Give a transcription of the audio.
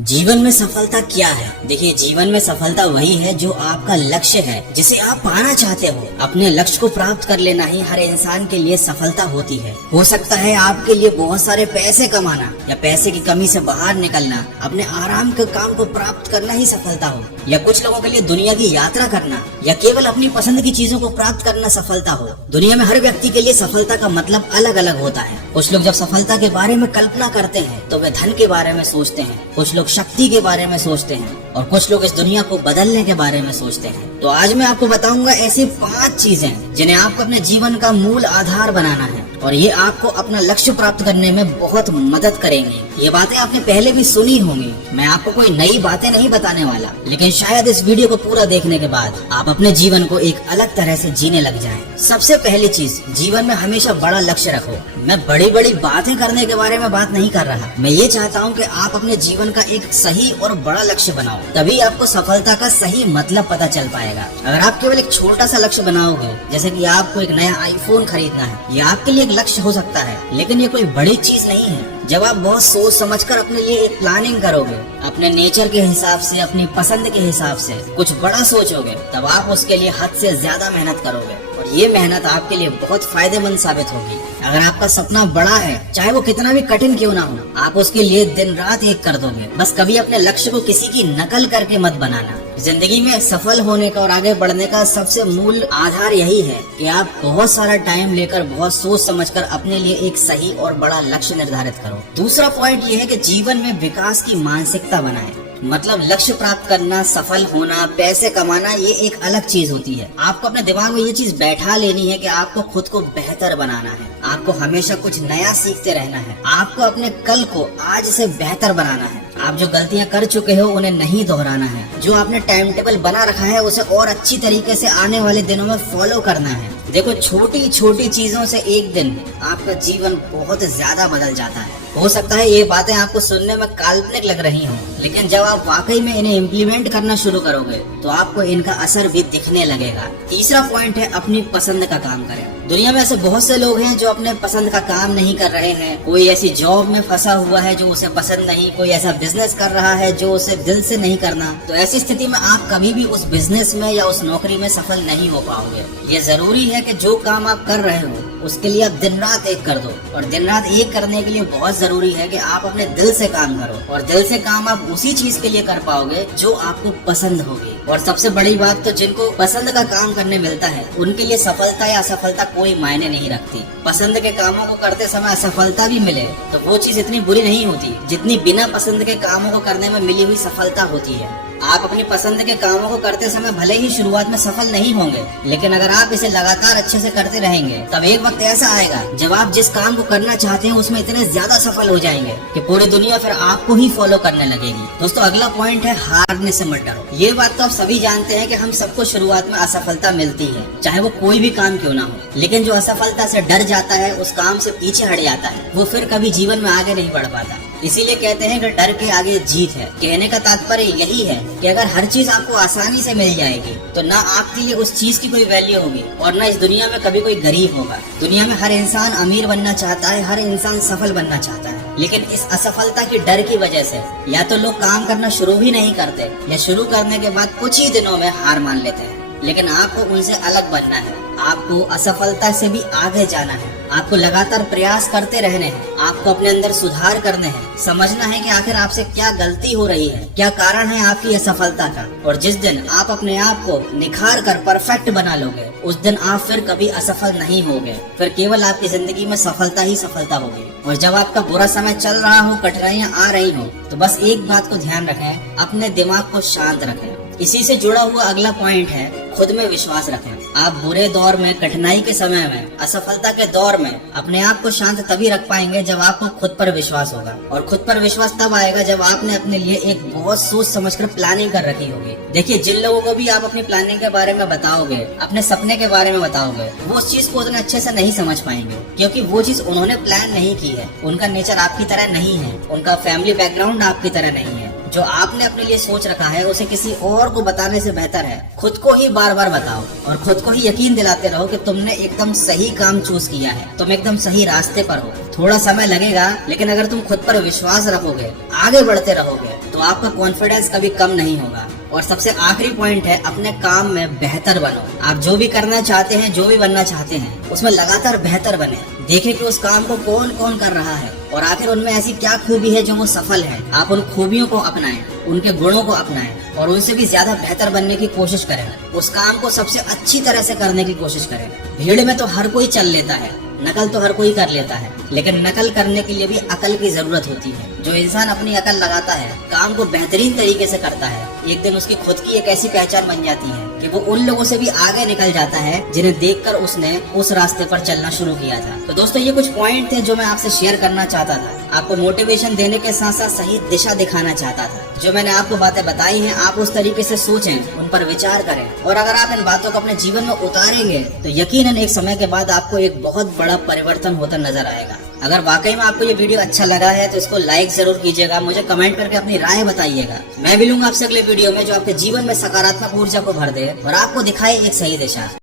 जीवन में सफलता क्या है? देखिए, जीवन में सफलता वही है जो आपका लक्ष्य है, जिसे आप पाना चाहते हो। अपने लक्ष्य को प्राप्त कर लेना ही हर इंसान के लिए सफलता होती है। हो सकता है आपके लिए बहुत सारे पैसे कमाना या पैसे की कमी से बाहर निकलना, अपने आराम के काम को प्राप्त करना ही सफलता हो, या कुछ लोगों के लिए दुनिया की यात्रा करना या केवल अपनी पसंद की चीजों को प्राप्त करना सफलता हो। दुनिया में हर व्यक्ति के लिए सफलता का मतलब अलग अलग होता है। कुछ लोग जब सफलता के बारे में कल्पना करते हैं तो वे धन के बारे में सोचते हैं, कुछ लोग शक्ति के बारे में सोचते हैं और कुछ लोग इस दुनिया को बदलने के बारे में सोचते हैं। तो आज मैं आपको बताऊंगा ऐसी 5 चीजें जिन्हें आपको अपने जीवन का मूल आधार बनाना है और ये आपको अपना लक्ष्य प्राप्त करने में बहुत मदद करेंगी। ये बातें आपने पहले भी सुनी होंगी, मैं आपको कोई नई बातें नहीं बताने वाला, लेकिन शायद इस वीडियो को पूरा देखने के बाद आप अपने जीवन को एक अलग तरह से जीने लग जाएं। सबसे पहली चीज, जीवन में हमेशा बड़ा लक्ष्य रखो। मैं बड़ी बड़ी बातें करने के बारे में बात नहीं कर रहा, मैं ये चाहता हूँ कि आप अपने जीवन का एक सही और बड़ा लक्ष्य बनाओ, तभी आपको सफलता का सही मतलब पता चल पाएगा। अगर आप केवल एक छोटा सा लक्ष्य बनाओगे, जैसे कि आपको एक नया आईफोन खरीदना है, ये आपके लिए एक लक्ष्य हो सकता है, लेकिन ये कोई बड़ी चीज नहीं है। जब आप बहुत सोच समझकर अपने लिए एक प्लानिंग करोगे, अपने नेचर के हिसाब से, अपनी पसंद के हिसाब से कुछ बड़ा सोचोगे, तब आप उसके लिए हद से ज्यादा मेहनत करोगे और ये मेहनत आपके लिए बहुत फायदेमंद साबित होगी। अगर आपका सपना बड़ा है, चाहे वो कितना भी कठिन क्यों ना हो, आप उसके लिए दिन रात एक कर दोगे। बस कभी अपने लक्ष्य को किसी की नकल करके मत बनाना। जिंदगी में सफल होने का और आगे बढ़ने का सबसे मूल आधार यही है कि आप बहुत सारा टाइम लेकर, बहुत सोच समझकर अपने लिए एक सही और बड़ा लक्ष्य निर्धारित करो। दूसरा पॉइंट ये है कि जीवन में विकास की मानसिकता बनाएं। मतलब लक्ष्य प्राप्त करना, सफल होना, पैसे कमाना, ये एक अलग चीज होती है। आपको अपने दिमाग में ये चीज बैठा लेनी है कि आपको खुद को बेहतर बनाना है, आपको हमेशा कुछ नया सीखते रहना है, आपको अपने कल को आज से बेहतर बनाना है। आप जो गलतियां कर चुके हो उन्हें नहीं दोहराना है, जो आपने टाइम टेबल बना रखा है उसे और अच्छी तरीके से आने वाले दिनों में फॉलो करना है। देखो, छोटी छोटी चीजों से एक दिन आपका जीवन बहुत ज्यादा बदल जाता है। हो सकता है ये बातें आपको सुनने में काल्पनिक लग रही हों, लेकिन जब आप वाकई में इन्हें इम्प्लीमेंट करना शुरू करोगे तो आपको इनका असर भी दिखने लगेगा। तीसरा पॉइंट है, अपनी पसंद का काम करें। दुनिया में ऐसे बहुत से लोग हैं जो अपने पसंद का काम नहीं कर रहे हैं। कोई ऐसी जॉब में फंसा हुआ है जो उसे पसंद नहीं, कोई ऐसा बिजनेस कर रहा है जो उसे दिल से नहीं करना। तो ऐसी स्थिति में आप कभी भी उस बिजनेस में या उस नौकरी में सफल नहीं हो पाओगे। ये जरूरी है कि जो काम आप कर रहे हो उसके लिए आप दिन रात एक कर दो, और दिन रात एक करने के लिए बहुत जरूरी है कि आप अपने दिल से काम करो, और दिल से काम आप उसी चीज के लिए कर पाओगे जो आपको पसंद होगी। और सबसे बड़ी बात, तो जिनको पसंद का काम करने मिलता है उनके लिए सफलता या असफलता कोई मायने नहीं रखती। पसंद के कामों को करते समय असफलता भी मिले तो वो चीज इतनी बुरी नहीं होती जितनी बिना पसंद के कामों को करने में मिली हुई सफलता होती है। आप अपनी पसंद के कामों को करते समय भले ही शुरुआत में सफल नहीं होंगे, लेकिन अगर आप इसे लगातार अच्छे से करते रहेंगे तब एक वक्त ऐसा आएगा जब आप जिस काम को करना चाहते हैं उसमें इतने ज्यादा सफल हो जाएंगे कि पूरी दुनिया फिर आपको ही फॉलो करने लगेगी। दोस्तों, अगला पॉइंट है, हारने से मत डरो। ये बात तो आप सभी जानते हैं कि हम सबको शुरुआत में असफलता मिलती है, चाहे वो कोई भी काम क्यों ना हो, लेकिन जो असफलता से डर जाता है, उस काम से पीछे हट जाता है, वो फिर कभी जीवन में आगे नहीं बढ़ पाता। इसीलिए कहते हैं कि डर के आगे जीत है। कहने का तात्पर्य यही है कि अगर हर चीज आपको आसानी से मिल जाएगी तो ना आपके लिए उस चीज की कोई वैल्यू होगी और ना इस दुनिया में कभी कोई गरीब होगा। दुनिया में हर इंसान अमीर बनना चाहता है, हर इंसान सफल बनना चाहता है, लेकिन इस असफलता की डर की वजह से या तो लोग काम करना शुरू ही नहीं करते या शुरू करने के बाद कुछ ही दिनों में हार मान लेते हैं। लेकिन आपको उनसे अलग बनना है, आपको असफलता से भी आगे जाना है, आपको लगातार प्रयास करते रहने हैं, आपको अपने अंदर सुधार करने हैं, समझना है कि आखिर आपसे क्या गलती हो रही है, क्या कारण है आपकी असफलता का। और जिस दिन आप अपने आप को निखार कर परफेक्ट बना लोगे उस दिन आप फिर कभी असफल नहीं होगे, फिर केवल आपकी जिंदगी में सफलता ही सफलता होगी। और जब आपका बुरा समय चल रहा हो, कठिनाइयाँ आ रही हो, तो बस एक बात को ध्यान रखें, अपने दिमाग को शांत रखें। इसी से जुड़ा हुआ अगला पॉइंट है, खुद में विश्वास रखें। आप बुरे दौर में, कठिनाई के समय में, असफलता के दौर में अपने आप को शांत तभी रख पाएंगे जब आपको खुद पर विश्वास होगा। और खुद पर विश्वास तब आएगा जब आपने अपने लिए एक बहुत सोच समझकर प्लानिंग कर रखी होगी। देखिए, जिन लोगों को भी आप अपनी प्लानिंग के बारे में बताओगे, अपने सपने के बारे में बताओगे, वो उस चीज को उतने अच्छे से नहीं समझ पाएंगे, क्योंकि वो चीज उन्होंने प्लान नहीं की है। उनका नेचर आपकी तरह नहीं है, उनका फैमिली बैकग्राउंड आपकी तरह नहीं है। जो आपने अपने लिए सोच रखा है उसे किसी और को बताने से बेहतर है खुद को ही बार बार बताओ और खुद को ही यकीन दिलाते रहो कि तुमने एकदम सही काम चूज किया है, तुम एकदम सही रास्ते पर हो। थोड़ा समय लगेगा, लेकिन अगर तुम खुद पर विश्वास रखोगे, आगे बढ़ते रहोगे, तो आपका कॉन्फिडेंस कभी कम नहीं होगा। और सबसे आखिरी पॉइंट है, अपने काम में बेहतर बनो। आप जो भी करना चाहते हैं, जो भी बनना चाहते हैं, उसमें लगातार बेहतर बने। देखें कि उस काम को कौन कौन कर रहा है और आखिर उनमें ऐसी क्या खूबी है जो वो सफल है। आप उन खूबियों को अपनाएं, उनके गुणों को अपनाएं और उनसे भी ज्यादा बेहतर बनने की कोशिश करें। उस काम को सबसे अच्छी तरह से करने की कोशिश करें। भीड़ में तो हर कोई चल लेता है, नकल तो हर कोई कर लेता है, लेकिन नकल करने के लिए भी अकल की जरूरत होती है। जो इंसान अपनी अकल लगाता है, काम को बेहतरीन तरीके से करता है, एक दिन उसकी खुद की एक ऐसी पहचान बन जाती है कि वो उन लोगों से भी आगे निकल जाता है जिन्हें देखकर उसने उस रास्ते पर चलना शुरू किया था। तो दोस्तों, ये कुछ पॉइंट थे जो मैं आपसे शेयर करना चाहता था। आपको मोटिवेशन देने के साथ साथ सही दिशा दिखाना चाहता था। जो मैंने आपको बातें बताई हैं, आप उस तरीके से सोचें, उन पर विचार करें और अगर आप इन बातों को अपने जीवन में उतारेंगे तो यकीनन एक समय के बाद आपको एक बहुत बड़ा परिवर्तन होता नजर आएगा। अगर वाकई में आपको ये वीडियो अच्छा लगा है तो इसको लाइक जरूर कीजिएगा, मुझे कमेंट करके अपनी राय बताइएगा। मैं मिलूंगा आपसे अगले वीडियो में जो आपके जीवन में सकारात्मक ऊर्जा को भर दे और आपको दिखाए एक सही दिशा।